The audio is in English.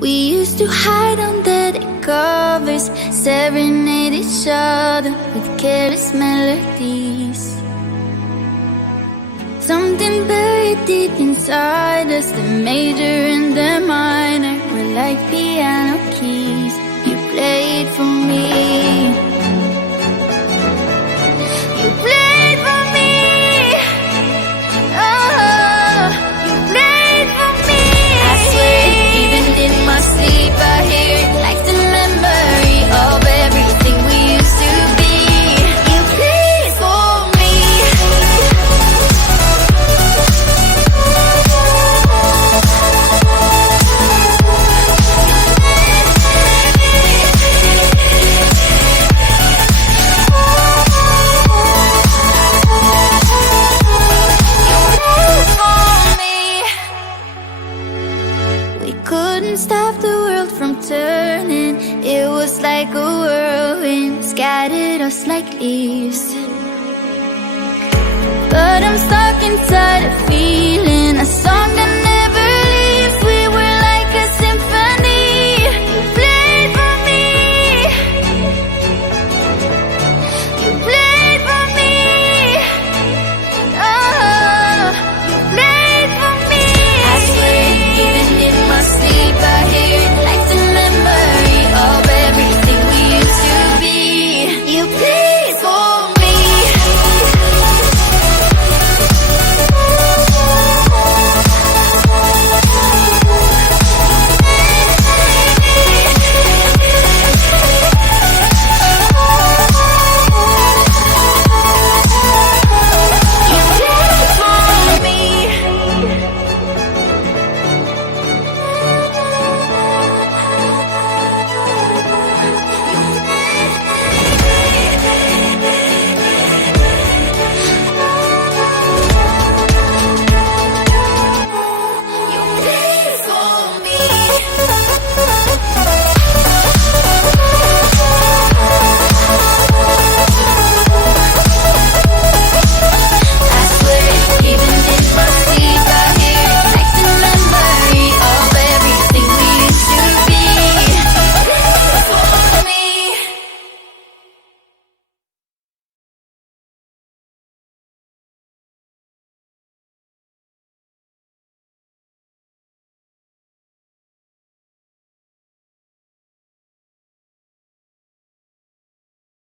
We used to hide under the covers, serenade each other with careless melodies. Something buried deep inside us, the major and the minor were like piano keys. You played for me. You played for me. Oh, you played for me. I swear, even in my sleep, I hear it like the memory of everything we used to be. You played for me. Couldn't stop the world from turning. It was like a whirlwind, scattered us like leaves. But I'm stuck inside a feeling, a song